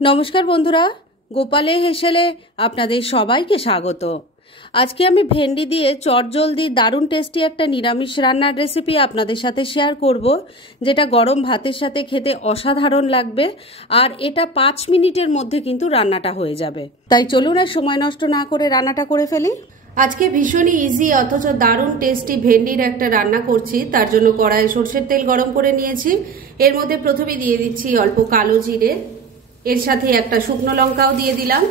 নমস্কার বন্ধুরা, গোপালের হেসেলে আপনাদের সবাইকে স্বাগত। আজকে আমি ভেন্ডি দিয়ে চটজলদি দারুণ টেস্টি একটা নিরামিষ রান্নার রেসিপি আপনাদের সাথে শেয়ার করব, যেটা গরম ভাতের সাথে খেতে অসাধারণ লাগবে। আর এটা 5 মিনিটের মধ্যে কিন্তু রান্নাটা হয়ে যাবে। তাই চলুন আর সময় নষ্ট না করে রান্নাটা করে ফেলি। আজকে ভীষণই ইজি অথচ দারুণ টেস্টি ভেন্ডির একটা রান্না করছি। তার জন্য কড়াইয়ে সরষের তেল গরম করে নিয়েছি। এর মধ্যে প্রথমে দিয়ে দিচ্ছি অল্প কালো জিরে, এর সাথে একটা শুকনো লঙ্কাও দিয়ে দিলাম।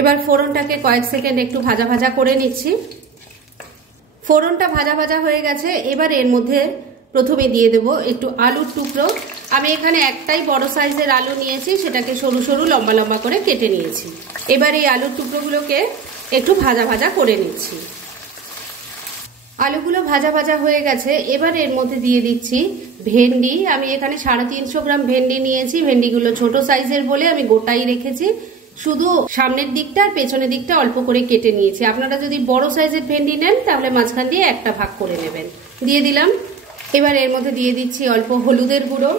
এবার ফোড়নটাকে কয়েক সেকেন্ড একটু ভাজা ভাজা করে নিচ্ছি। ফোড়নটা ভাজা ভাজা হয়ে গেছে। এবার এর মধ্যে প্রথমে দিয়ে দেব একটু আলুর টুকরো। আমি এখানে একটাই বড় সাইজের আলু নিয়েছি, সেটাকে সরু সরু লম্বা লম্বা করে কেটে নিয়েছি। এবার এই আলুর টুকরোগুলোকে একটু ভাজা ভাজা করে নিচ্ছি। আলুগুলো ভাজা ভাজা হয়ে গেছে। এবার এর মধ্যে দিয়ে দিচ্ছি ভেন্ডি। আমি এখানে 350 গ্রাম ভেন্ডি নিয়েছি। ভেন্ডিগুলো ছোট সাইজের বলে আমি গোটাই রেখেছি, শুধু সামনের দিকটা আর পেছনের দিকটা অল্প করে কেটে নিয়েছি। আপনারা যদি বড় সাইজের ভেন্ডি নেন তাহলে মাঝখান দিয়ে একটা ভাগ করে নেবেন। দিয়ে দিলাম। এবার এর মধ্যে দিয়ে দিচ্ছি অল্প হলুদের গুঁড়ো,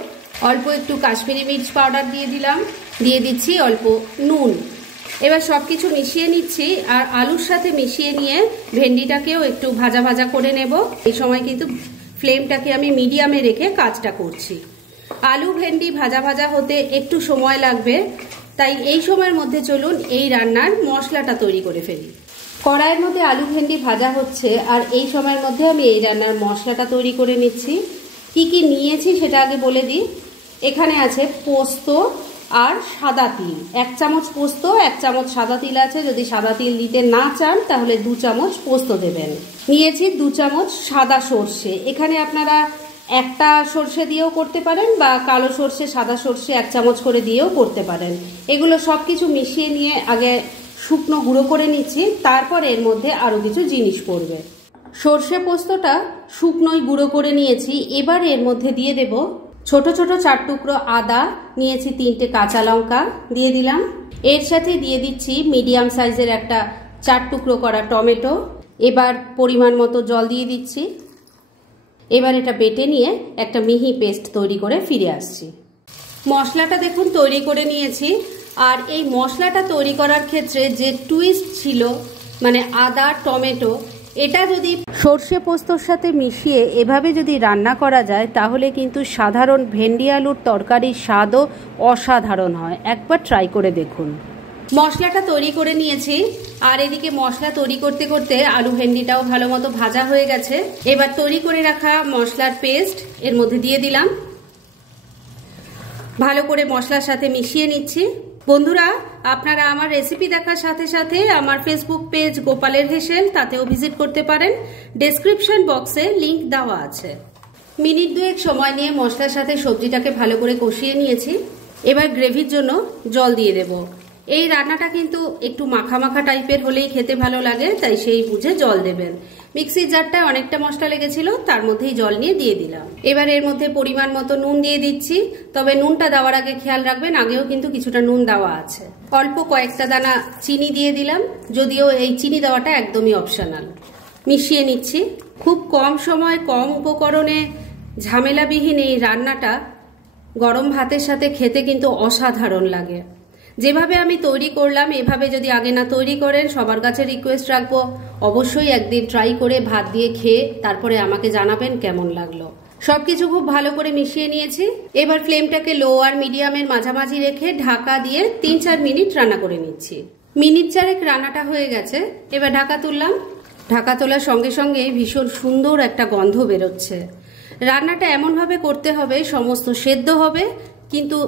অল্প একটু কাশ্মীরি মির্চ পাউডার দিয়ে দিলাম, দিয়ে দিচ্ছি অল্প নুন। এবার সবকিছু মিশিয়ে নিচ্ছি আর আলুর সাথে মিশিয়ে নিয়ে ভেন্ডিটাকেও একটু ভাজা ভাজা করে নেব। এই সময় কিন্তু ফ্লেমটাকে আমি মিডিয়ামে রেখে কাজটা করছি। আলু ভেন্ডি ভাজা ভাজা হতে একটু সময় লাগবে, তাই এই সময়ের মধ্যে চলুন এই রান্নার মশলাটা তৈরি করে ফেলি। কড়াইয়ের মধ্যে আলু ভেন্ডি ভাজা হচ্ছে আর এই সময়ের মধ্যে আমি এই রান্নার মশলাটা তৈরি করে নিচ্ছি। কি কি নিয়েছি সেটা আগে বলে দিই। এখানে আছে পোস্ত আর সাদা তিল, 1 চামচ পোস্ত, 1 চামচ সাদা তিল আছে। যদি সাদা তিল দিতে না চান তাহলে 2 চামচ পোস্ত দেবেন। নিয়েছি 2 চামচ সাদা সর্ষে। এখানে আপনারা একটা সর্ষে দিয়েও করতে পারেন বা কালো সর্ষে সাদা সর্ষে 1 চামচ করে দিয়েও করতে পারেন। এগুলো সব কিছু মিশিয়ে নিয়ে আগে শুকনো গুঁড়ো করে নিচ্ছি, তারপর এর মধ্যে আরও কিছু জিনিস পড়বে। সর্ষে পোস্তটা শুকনোই গুঁড়ো করে নিয়েছি। এবার এর মধ্যে দিয়ে দেব ছোট ছোট 4 টুকরো আদা, নিয়েছি 3টে কাঁচা লঙ্কা দিয়ে দিলাম। এর সাথে দিয়ে দিচ্ছি মিডিয়াম সাইজের একটা 4 টুকরো করা টমেটো। এবার পরিমাণ মতো জল দিয়ে দিচ্ছি। এবার এটা বেটে নিয়ে একটা মিহি পেস্ট তৈরি করে ফিরে আসছি। মশলাটা দেখুন তৈরি করে নিয়েছি। আর এই মশলাটা তৈরি করার ক্ষেত্রে যে টুইস্ট ছিল, মানে আদা টমেটো, এটা যদি সর্ষে পোস্তর সাথে মিশিয়ে এভাবে যদি রান্না করা যায় তাহলে কিন্তু সাধারণ ভেন্ডি আলুর তরকারির স্বাদও অসাধারণ হয়। একবার ট্রাই করে দেখুন। মশলাটা তৈরি করে নিয়েছি আর এদিকে মশলা তৈরি করতে করতে আলু ভেন্ডিটাও ভালো মতো ভাজা হয়ে গেছে। এবার তৈরি করে রাখা মশলার পেস্ট এর মধ্যে দিয়ে দিলাম। ভালো করে মশলার সাথে মিশিয়ে নিচ্ছি। বন্ধুরা, আপনারা আমার রেসিপি দেখার সাথে সাথে আমার ফেসবুক পেজ গোপালের হেসেল, তাতেও ভিজিট করতে পারেন। ডেসক্রিপশন বক্সে লিংক দেওয়া আছে। মিনিট 2 সময় নিয়ে মশলার সাথে সবজিটাকে ভালো করে কষিয়ে নিয়েছি। এবার গ্রেভির জন্য জল দিয়ে দেব। এই রান্নাটা কিন্তু একটু মাখা মাখা টাইপের হলেই খেতে ভালো লাগে, তাই সেই বুঝে জল দেবেন। মিক্সির জারটায় অনেকটা মশলা লেগেছিল, তার মধ্যেই জল নিয়ে দিয়ে দিলাম। এবার এর মধ্যে পরিমাণ মতো নুন দিয়ে দিচ্ছি। তবে নুনটা দেওয়ার আগে খেয়াল রাখবেন, আগেও কিন্তু কিছুটা নুন দেওয়া আছে। অল্প কয়েকটা দানা চিনি দিয়ে দিলাম, যদিও এই চিনি দেওয়াটা একদমই অপশনাল। মিশিয়ে নিচ্ছি। খুব কম সময় কম উপকরণে ঝামেলাবিহীন এই রান্নাটা গরম ভাতের সাথে খেতে কিন্তু অসাধারণ লাগে। যেভাবে আমি তৈরি করলাম এভাবে যদি আগে না তৈরি করেন, সবার কাছে রিকোয়েস্ট রাখবো অবশ্যই একদিন ট্রাই করে ভাত দিয়ে খেয়ে তারপরে আমাকে জানাবেন কেমন লাগলো। সবকিছু খুব ভালো করে মিশিয়ে নিয়েছি। এবার ফ্লেমটাকে লো আর মিডিয়ামের মাঝামাঝি রেখে ঢাকা দিয়ে 3-4 মিনিট রান্না করে নিচ্ছি। মিনিট 4 রান্নাটা হয়ে গেছে। এবার ঢাকা তুললাম। ঢাকা তোলার সঙ্গে সঙ্গে ভীষণ সুন্দর একটা গন্ধ বেরোচ্ছে। রান্নাটা এমনভাবে করতে হবে সমস্ত সেদ্ধ হবে, কিন্তু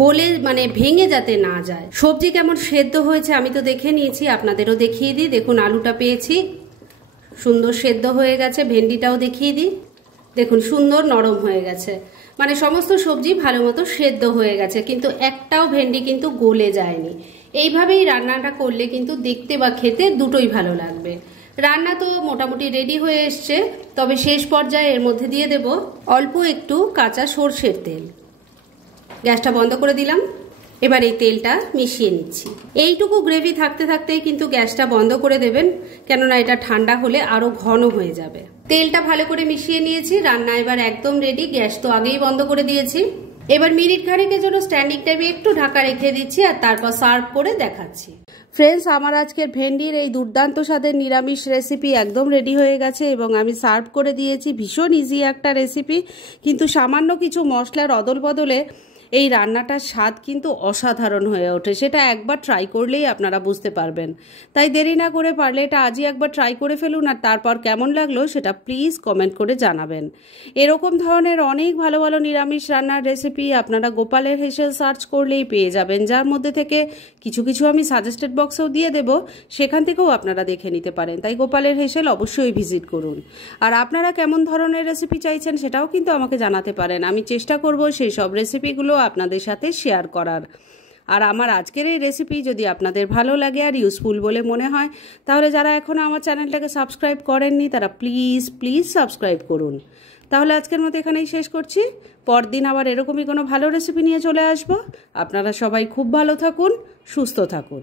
গোলে মানে ভেঙে যাতে না যায়। সবজি কেমন সেদ্ধ হয়েছে আমি তো দেখে নিয়েছি, আপনাদেরও দেখিয়ে দিই। দেখুন আলুটা পেয়েছি, সুন্দর সেদ্ধ হয়ে গেছে। ভেন্ডিটাও দেখিয়ে দিই, দেখুন সুন্দর নরম হয়ে গেছে। মানে সমস্ত সবজি ভালো মতো সেদ্ধ হয়ে গেছে, কিন্তু একটাও ভেন্ডি কিন্তু গলে যায়নি। এইভাবেই রান্নাটা করলে কিন্তু দেখতে বা খেতে দুটোই ভালো লাগবে। রান্না তো মোটামুটি রেডি হয়ে এসছে। তবে শেষ পর্যায়ে এর মধ্যে দিয়ে দেব অল্প একটু কাঁচা সর্ষের তেল। গ্যাসটা বন্ধ করে দিলাম। এবার এই তেলটা মিশিয়ে নিচ্ছি। এইটুকু গ্রেভি থাকতে থাকতেই কিন্তু গ্যাসটা বন্ধ করে দেবেন, কেননা এটা ঠান্ডা হলে আরো ঘন হয়ে যাবে। তেলটা ভালো করে মিশিয়ে নিয়েছি। রান্না এবার একদম রেডি। গ্যাস তো আগেই বন্ধ করে দিয়েছি। এবার মিনিট খানেকের জন্য স্ট্যান্ডিং টাইমে একটু ঢাকা রেখে দিচ্ছি আর তারপর সার্ভ করে দেখাচ্ছি। ফ্রেন্ডস, আমার আজকের ভেন্ডির এই দুর্দান্ত স্বাদের নিরামিষ রেসিপি একদম রেডি হয়ে গেছে এবং আমি সার্ভ করে দিয়েছি। ভীষণ ইজি একটা রেসিপি, কিন্তু সামান্য কিছু মশলার অদল বদলে এই রান্নাটার স্বাদ কিন্তু অসাধারণ হয়ে ওঠে। সেটা একবার ট্রাই করলেই আপনারা বুঝতে পারবেন। তাই দেরি না করে পারলে এটা আজই একবার ট্রাই করে ফেলুন, আর তারপর কেমন লাগলো সেটা প্লিজ কমেন্ট করে জানাবেন। এরকম ধরনের অনেক ভালো ভালো নিরামিষ রান্নার রেসিপি আপনারা গোপালের হেসেল সার্চ করলেই পেয়ে যাবেন, যার মধ্যে থেকে কিছু কিছু আমি সাজেস্টেড বক্সেও দিয়ে দেব, সেখান থেকেও আপনারা দেখে নিতে পারেন। তাই গোপালের হেসেল অবশ্যই ভিজিট করুন। আর আপনারা কেমন ধরনের রেসিপি চাইছেন সেটাও কিন্তু আমাকে জানাতে পারেন। আমি চেষ্টা করব সেই সব রেসিপিগুলো আপনাদের সাথে শেয়ার করার। আর আমার আজকের এই রেসিপি যদি আপনাদের ভালো লাগে আর ইউজফুল বলে মনে হয়, তাহলে যারা এখনও আমার চ্যানেলটাকে সাবস্ক্রাইব করেননি তারা প্লিজ সাবস্ক্রাইব করুন। তাহলে আজকের মতো এখানেই শেষ করছি। পরদিন আবার এরকমই কোনো ভালো রেসিপি নিয়ে চলে আসব। আপনারা সবাই খুব ভালো থাকুন, সুস্থ থাকুন।